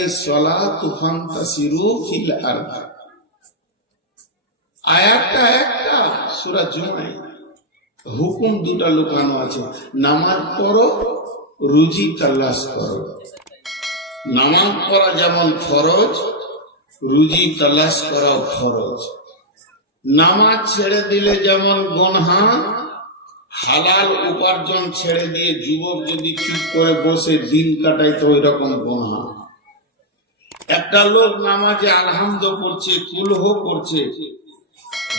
কুদিয়াতিস সালাতু ফান্তাসিরু ফিল আরদ। আয়াতটা একটা সূরা জুমায়, হুকুম দুটা লুকানো আছে। নামাজ পড়ো, রুজি তালাশ করো। নামাজ পড়া যেমন ফরজ, রুজি তালাশ করা ফরজ। নামাজ ছেড়ে দিলে যেমন গুনাহ, হালাল উপার্জন ছেড়ে দিয়ে যুবক যদি চুপ করে বসে দিন কাটায় তো ওই রকম গুনাহ। একটা লোক নামাজে আলহামদ পড়ছে, কুলহ করছে,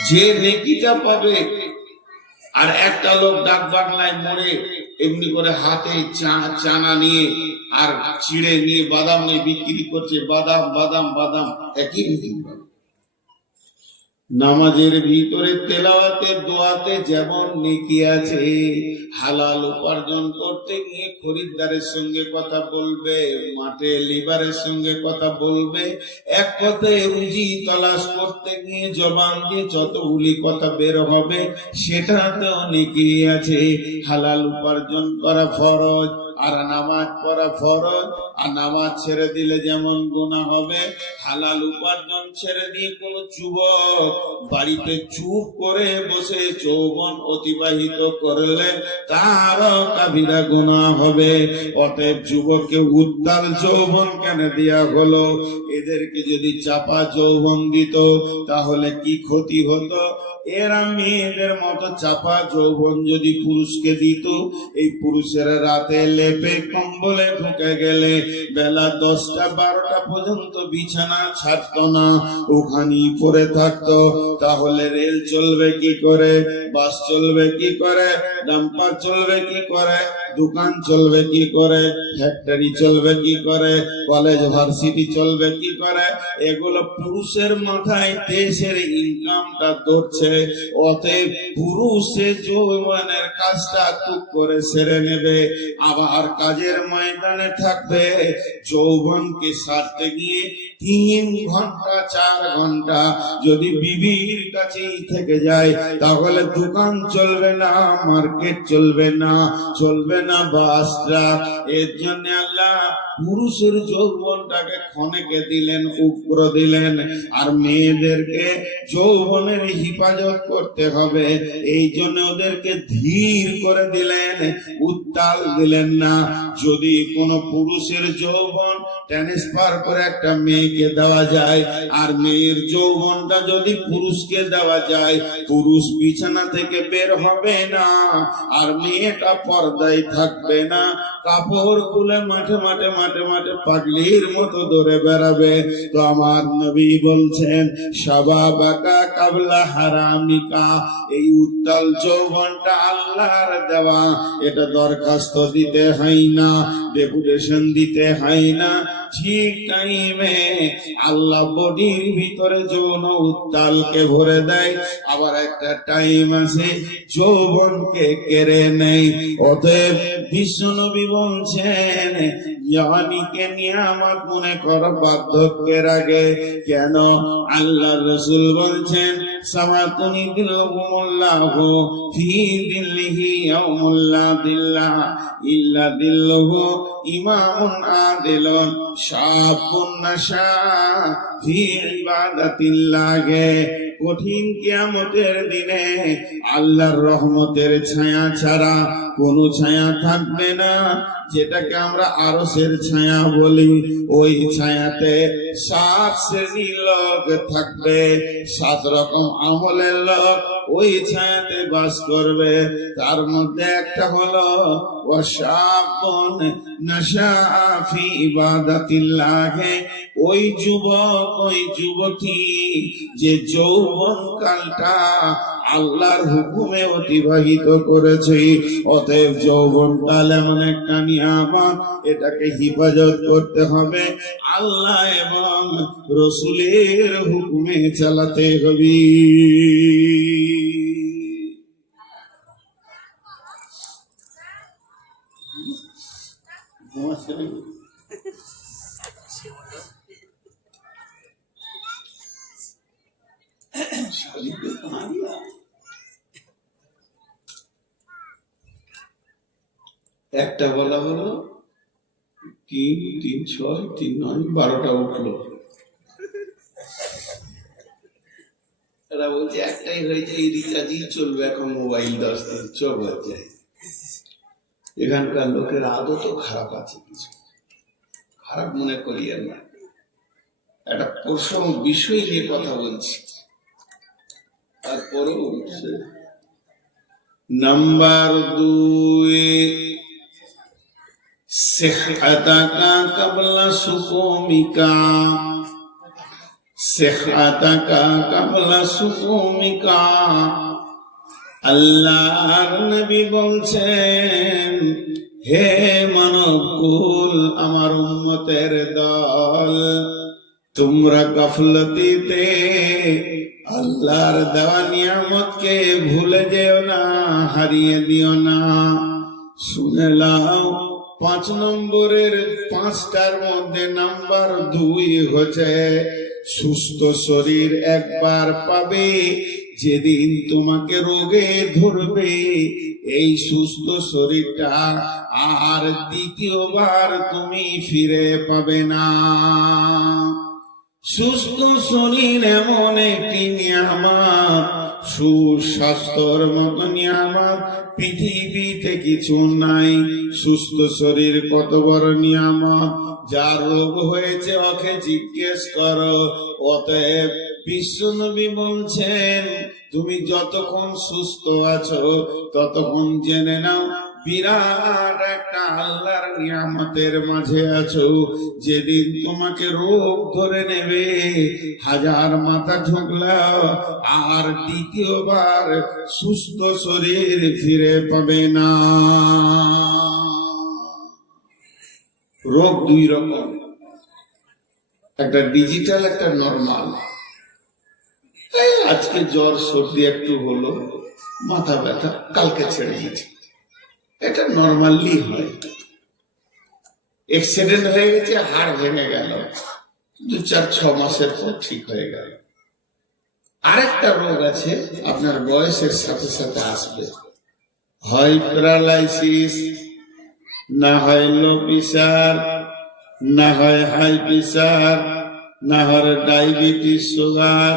যে নেকিটা পাবে, আর একটা লোক ডাক বাংলায় মরে এমনি করে হাতে চানা নিয়ে আর চিড়ে নিয়ে বাদাম নিয়ে বিক্রি করছে, বাদাম বাদাম বাদাম, একই বিক্রি করে। নামাজের ভিতরে তেলাওয়াতে দোয়াতে যেমন নেকি আছে, হালাল উপার্জন করতে গিয়ে খরিদ্দারের সঙ্গে কথা বলবে, মাঠে লিবারের সঙ্গে কথা বলবে, এক কথায় রুজি তালাশ করতে গিয়ে জবান দিয়ে যতগুলি কথা বের হবে সেটাতেও নেকি আছে। হালাল উপার্জন করা ফরজ, আর নামাজ পড়া ফরজ। আর নামাজ ছেড়ে দিলে যেমন গুনাহ হবে, হালাল উপার্জন ছেড়ে দিয়ে কোন যুবক বাড়িতে চুপ করে বসে যৌবন অতিবাহিত করলে তারও কাবিরা গুনাহ হবে। অতএব যুবককে উত্তাল যৌবন কেন দেয়া হলো? এদেরকে যদি চাপা যৌবন দিত তাহলে কি ক্ষতি হতো? এরা মেয়েদের মতো চাপা যৌবন যদি পুরুষকে দিত, এই পুরুষেরা রাতে লেপে কম্বলে ঢুকে গেলে বেলা 10টা 12টা পর্যন্ত বিছানা ছাড়তো না, ওখানেই পড়ে থাকতো। তাহলে রেল চলবে কি করে, বাস চলবে কি করে, ডাম্পার চলবে কি করে, দোকান চলবে কি করে, ফ্যাক্টরি চলবে কি করে, কলেজ ভার্সিটি চলবে কি করে? এগুলো পুরুষের মাথায় দেশের ইনকামটা ধরছে। অতএব পুরুষে যৌবনের কাজটা টুক করে সেরে নেবে, আবার কাজের ময়দানে থাকবে। যৌবনকে সারতে গিয়ে 3 ঘন্টা 4 ঘন্টা যদি বিবির কাছেই থেকে যায় তাহলে দোকান চলবে না, মার্কেট চলবে না, চলবে না বাস ট্রাক। এর জন্য আল্লাহ পুরুষের যৌবনটাকে ক্ষণেকে দিলেন, উগ্র দিলেন, আর মেয়েদেরকে যৌবনের হিফাজত করতে হবে। এই জন্য ওদেরকে ধীর করে দিলেন, উত্তাল দিলেন না। যদি কোন পুরুষের যৌবন ট্রান্সফার করে একটা মেয়েকে দেওয়া যায়, আর মেয়ের যৌবনটা যদি পুরুষকে দেওয়া যায়, পুরুষ বিছানা থেকে বের হবে না, আর মেয়েটা পর্দায় থাকবে না, কাপড় খুলে মাঠে মাঠে মাঠে মাঠে পাগলির মতো দৌড়ে বেড়াবে। তো আমার নবী বলছেন, শাবাবাকা কাবলা হারামিকা, এই উত্তাল যৌবনটা আল্লাহর দেওয়া। এটা দরখাস্ত দিতে হয় না, ডেপুটেশন দিতে হয় না, ঠিক টাইমে আল্লাহ বডির ভিতরে যৌন উত্তালকে ভরে দেয়। আবার একটা টাইম আছে যৌবনকে কেড়ে নেয়। অতএব বিশ্বনবী বলছেন, জওয়ানিকে নিয়ামত মনে করো বার্ধক্যের আগে। কেন? আল্লাহ রাসূল বলছেন, সামাতুনি দিল্লাহুমুল্লাহু ফি দিল্লিহি ইয়াউমুল্লা দিল্লা ইল্লা দিল্লুহু ইমামুন আদিলুন শাবুন নাশা ফি ইবাদাতিল্লাহ। কঠিন কিয়ামতের দিনে আল্লাহর রহমতের ছায়া ছাড়া কোনো ছায়া থাকবে না, যেটাকে আমরা আরশের ছায়া বলি। ওই ছায়াতে 7 শ্রেণীর লোক থাকবে, 7 রকম আমলের লোক ওই ছায়াতে বাস করবে। তার মধ্যে একটা হলো ওয়াশাবুন নাশা ফি ইবাদাতিল্লাহ, ওই যুবক ওই যুবতী যে যৌবন কালটা আল্লাহর হুকুমে অতিবাহিত করেছে। অতএব যৌবন কাল এমন একটা নিয়ামত, এটাকে হিফাজত করতে হবে, আল্লাহ এবং রাসূলের হুকুমে চালাতে হবে। একটা বলা হলো 3 3 6 3 9 12টা উঠলো। এরা বলছে একটাই হয়েছে, এই রিচার্জই চলবে এখন মোবাইল 10 দিন চল যায়। এখানকার লোকের আদতও খারাপ আছে, কিছু খারাপ মনে করিয়েন না। একটা প্রসঙ্গ বিষয় নিয়ে কথা বলছি, তারপরেও নাম্বার 2, সিহআতাকা ক্বাবলা সুকুমিকা, সিহআতাকা ক্বাবলা সুকুমিকা। আল্লাহর নবী বলছেন, হে মানবকুল, আমার উম্মতের দল, তোমরা গাফলতিতে আল্লাহর দেওয়া নিয়ামতকে ভুলে যেও না, হারিয়ে দিও না। শুনে নাও, 5 নম্বরের 5টার মধ্যে নাম্বার 2 হচ্ছে সুস্থ শরীর একবার পাবে, যেদিন তোমাকে রোগে ধরবে এই সুস্থ শরীরটা আর দ্বিতীয়বার তুমি ফিরে পাবে না। সুস্থ শরীর এমন একটি নিয়ামত, সুস্বাস্থ্যর মতো নিয়ামত পৃথিবীতে কিছু নাই। সুস্থ শরীর কত বড় নিয়ামত, যার রোগ হয়েছে ওকে জিজ্ঞেস করো। অতএব বিশ্বনবী বলছেন, তুমি যতক্ষণ সুস্থ আছো ততক্ষণ জেনে নাও বিরাট একটা আল্লাহর নিয়ামতের মাঝে আছো। যেদিন তোমাকে রোগ ধরে নেবে, 1000 মাথা ঝুঁকলাও আর দ্বিতীয়বার সুস্থ শরীর ফিরে পাবে না। রোগ 2 রকম, একটা ডিজিটাল, একটা নরমাল। আজকে জ্বর সর্দি একটু হলো, মাথা ব্যথা, কালকে ছেড়ে গেছে, এটা নরমালি হয়। অ্যাক্সিডেন্ট হয়ে গেছে, হাড় ভেঙে গেল, 2-4-6 মাসের পর ঠিক হয়ে গেল। আরেকটা রোগ আছে, আপনার বয়সের সাথে সাথে আসবে, হয় প্যারালাইসিস, না হয় লো প্রেসার, না হয় হাই প্রেসার, না হয় ডায়াবেটিস সুগার,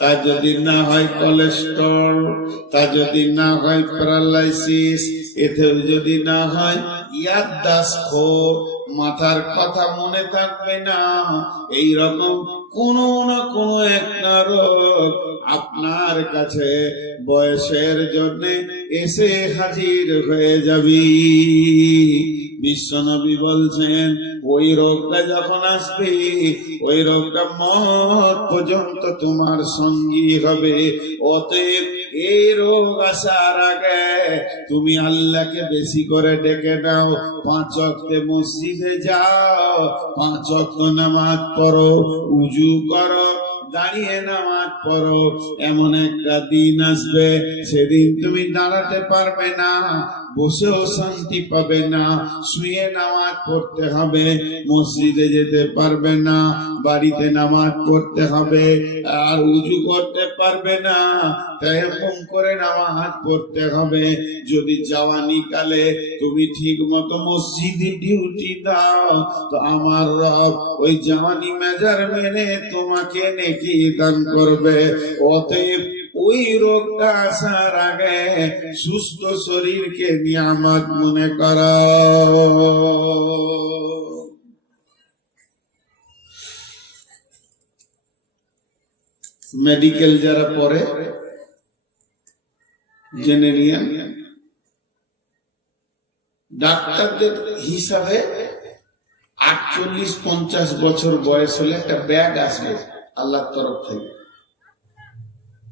তা যদি না হয় কোলেস্ট্রল, তা যদি না হয় প্যারালাইসিস, এতেও যদি না হয় ইয়াদদাস্ত, মাথার কথা মনে থাকবে না, এই রকম কোনো না কোনো একটা রোগ আপনার কাছে বয়সের জন্য এসে হাজির হয়ে যাবি। বিশ্বনবী বলছেন, ওই রোগটা যখন আসবে, ওই রোগটা মত পর্যন্ত তোমার সঙ্গী হবে। অতএব এই রোগ আসার আগে তুমি আল্লাহকে বেশি করে ডেকে নাও, 5 ওয়াক্তে মসজিদে যাও, 5 ওয়াক্ত নামাজ পড়ো, উজু করো, দাঁড়িয়ে নামাজ পড়ো। এমন একটা দিন আসবে, সেদিন তুমি দাঁড়াতে পারবে না, বসেও শান্তি পাবে না, শুয়ে নামাজ পড়তে হবে, মসজিদে যেতে পারবে না, বাড়িতে নামাজ পড়তে হবে, আর উজু করতে পারবে না, তায়াম্মুম করে নামাজ পড়তে হবে। যদি জওয়ানি কালে তুমি ঠিক মতো মসজিদে ডিউটি দাও, তো আমার রব ওই জওয়ানি মেজার মেনে তোমাকে নেকি দান করবে। অতএব ওই রোগটা আসার আগে সুস্থ শরীরকে নিয়ামত মনে করো। মেডিকেল যারা পড়ে জেনে নিয়েন, ডাক্তারদের হিসাবে 48-50 বছর বয়স হলে একটা ব্যাগ আসবে আল্লাহর তরফ থেকে।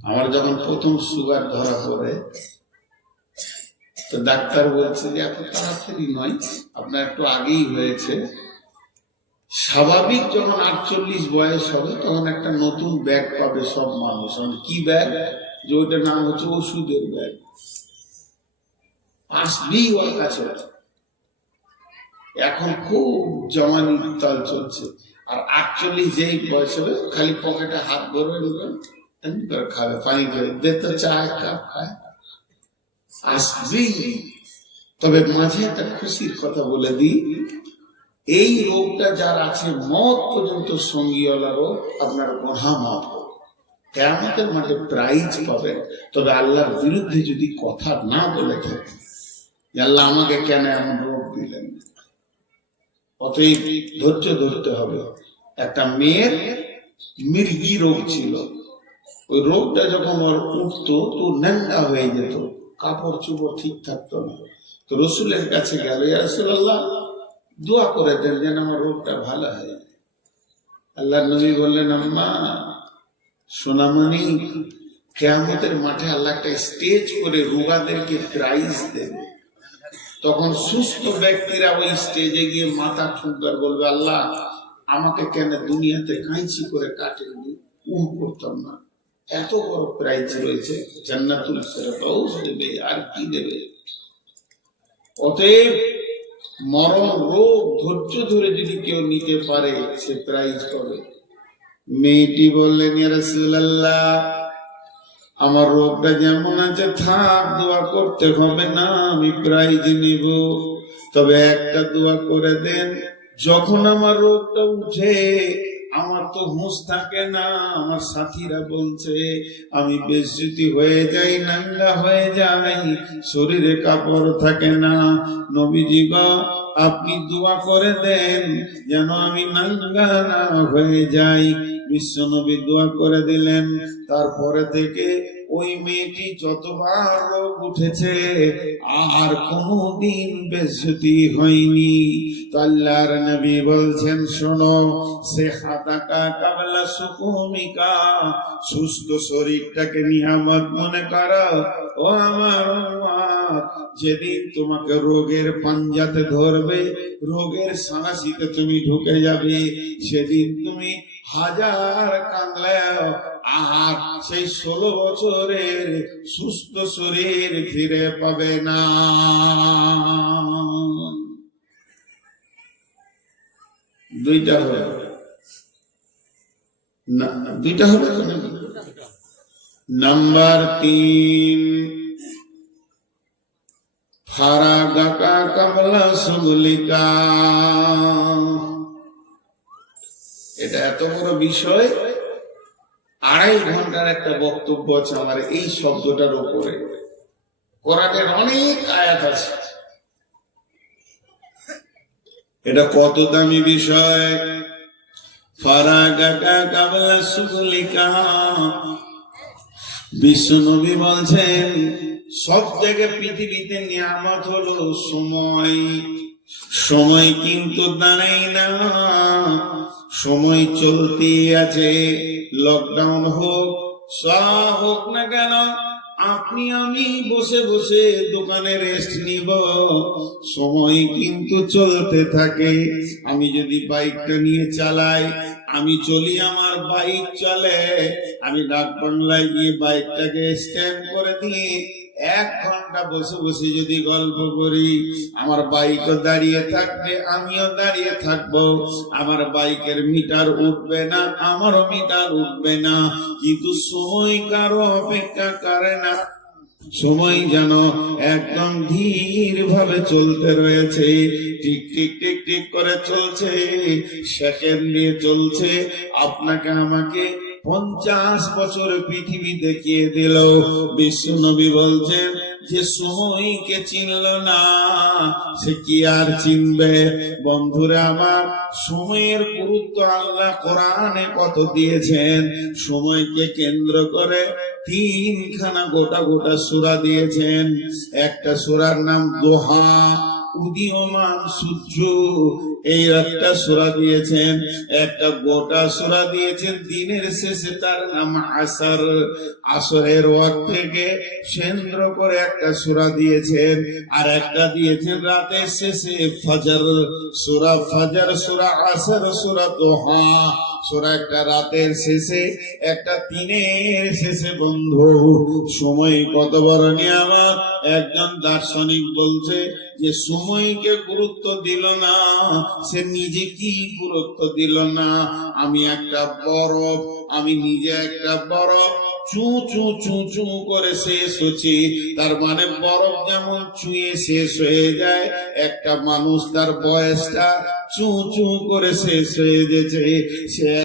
আমার যখন প্রথম সুগার ধরা পড়ে, তো ডাক্তার বলছে যে এত তাড়াতাড়ি নয়, আপনার একটু আগেই হয়েছে। স্বাভাবিক যখন 48 বয়স হবে তখন একটা নতুন ব্যাগ পাবে সব মানুষ। কি ব্যাগ? যে ওইটার নাম হচ্ছে ওষুধের ব্যাগ। আসবেই ওর কাছে। এখন খুব জমানি তাল চলছে। আর 48 যেই বয়স হবে, খালি পকেটে হাত ভরবে, খাবে, পানি খাবে, দেখতে চায়, কাপ খায়, আসবেই। তবে মাঝে একটা খুশির কথা বলে দিই, এই রোগটা যার আছে মত পর্যন্ত সঙ্গীওয়ালা রোগ, আপনার গোনা মাফ হবে, কিয়ামতের মাঠে প্রাইজ পাবেন। তবে আল্লাহর বিরুদ্ধে যদি কথা না বলে থাকে যে আল্লাহ আমাকে কেন এমন রোগ দিলেন, অতএব ধৈর্য ধরতে হবে। একটা মেয়ের মির্গি রোগ ছিল, ওই রোগটা যখন ওর উঠতো তো ন্যাংটা হয়ে যেত, কাপড় চোপড় ঠিক থাকতো না। তো রসুলের কাছে গেল, ইয়া রাসূলুল্লাহ দোয়া করে দেন যেন আমার রোগটা ভালো হয়। আল্লাহ নবী বললেন, আম্মা সোনামণি, কিয়ামতের মাঠে আল্লাহ একটা স্টেজ করে রোগাদেরকে প্রাইজ দেবে। তখন সুস্থ ব্যক্তিরা ওই স্টেজে গিয়ে মাথা ঠুকবার বলবে, আল্লাহ আমাকে কেন দুনিয়াতে কাঁচি করে কাটেননি, করতাম না। এত বড় প্রাইজ রয়েছে, জান্নাতুল ফেরদাউস দেবে, আর কি দেবে। অতএব মরণ রোগ ধৈর্য ধরে যদি কেউ নিতে পারে সে প্রাইজ পাবে। মেয়েটি বললেন, ইয়া রাসূলুল্লাহ আমার রোগটা যেমন আছে থাক, দোয়া করতে হবে না, আমি প্রাইজ নিব। তবে একটা দোয়া করে দেন, যখন আমার রোগটা উঠে আমার তো হুঁশ থাকে না, আমার সাথীরা বলছে আমি বেজ্জতি হয়ে যাই, নাঙ্গা হয়ে যাই, শরীরে কাপড় থাকে না। নবীজি গো আপনি দোয়া করে দেন যেন আমি নাঙ্গা না হয়ে যাই। বিশ্ব নবী দোয়া করে দিলেন। তারপরে থেকে ওই মেয়েটি যতবার রোগ উঠেছে আর কোনদিন বেজ্জতি হয়নি। তো আল্লাহর নবী বলছেন, শোনো, সেহাতাকা কাবলা সুকুমিকা, সুস্থ শরীরটাকে নিয়ামত মনে করো। ও আমার উম্মত, যেদিন তোমাকে রোগের পাঞ্জাতে ধরবে, রোগের সাঁড়াশিতে তুমি ঢুকে যাবে, সেদিন তুমি হাজার কাঁদলেও আর সেই 16 বছরের সুস্থ শরীর ফিরে পাবে না। দুইটা হবে না, দুইটা হবে না। নাম্বার 3, ফারাগাকা কাবলা সুগলিকা। এটা এত বড় বিষয়, 2.5 ঘন্টার একটা বক্তব্য আছে আমার এই শব্দটার উপরে। কোরআনের অনেক আয়াত আছে, এটা কত দামি বিষয়। ফারাগাকা কাবলা সুগলিকা, বিশ্ব নবী বলছেন সব থেকে পৃথিবীতে নিয়ামত হলো সময়। সময় কিন্তু দাঁড়াই না, সময় চলতেই আছে। লকডাউন হোক, সব হোক না কেন, আপনি আমি বসে বসে দোকানে রেস্ট নিব, সময় কিন্তু চলতে থাকে। আমি যদি বাইকটা নিয়ে চালাই, আমি চলি, আমার বাইক চলে, আমি ডাক বাংলায় গিয়ে বাইকটাকে স্ট্যান্ড করে দিয়ে 1 ঘন্টা বসে বসে যদি গল্প করি, আমার বাইকও দাঁড়িয়ে থাকবে, আমিও দাঁড়িয়ে থাকবো। আমার বাইকের মিটার উঠবে না, আমারও মিটার উঠবে না, কিন্তু সময় কারো অপেক্ষা করে না। সময় যেন একদম ধীর ভাবে চলতে রয়েছে, টিক টিক টিক টিক করে চলছে, সেকেন্ড দিয়ে চলছে। আপনাকে আমাকে 50 বছর পৃথিবী দেখিয়ে দিল। বিশ্ব নবী বলছেন, যে সময়কে চিনল না সে কি আর চিনবে? বন্ধুরা আমার, সময়ের গুরুত্ব আল্লাহ কোরআনে কত দিয়েছেন। সময়কে কেন্দ্র করে 3খানা গোটা গোটা সূরা দিয়েছেন। একটা সূরার নাম দোহা, উদীয়মান সূর্য, এই একটা সূরা দিয়েছেন। একটা গোটা সূরা দিয়েছেন দিনের শেষে, তার নাম আসর, আসরের ওয়াক্তকে কেন্দ্র করে একটা সূরা দিয়েছেন। আর একটা দিয়েছেন রাতের শেষে, ফজর, সূরা ফজর, সূরা আসর, সূরা দোহা। সূরা একটা রাতের শেষে, একটা দিনের শেষে। বন্ধু, সময় কত বড় নিয়ামত। একজন দার্শনিক বলছে যে সময়কে গুরুত্ব দিল না, সে নিজে কি গুরুত্ব দিল না। আমি একটা বরফ, আমি নিজে একটা বরফ, চু চু চু চু করে শেষ হচ্ছে। তার মানে বরফ যেমন চুয়ে শেষ হয়ে যায়, একটা মানুষ তার বয়সটা চু চু করে শেষ হয়ে গেছে। সে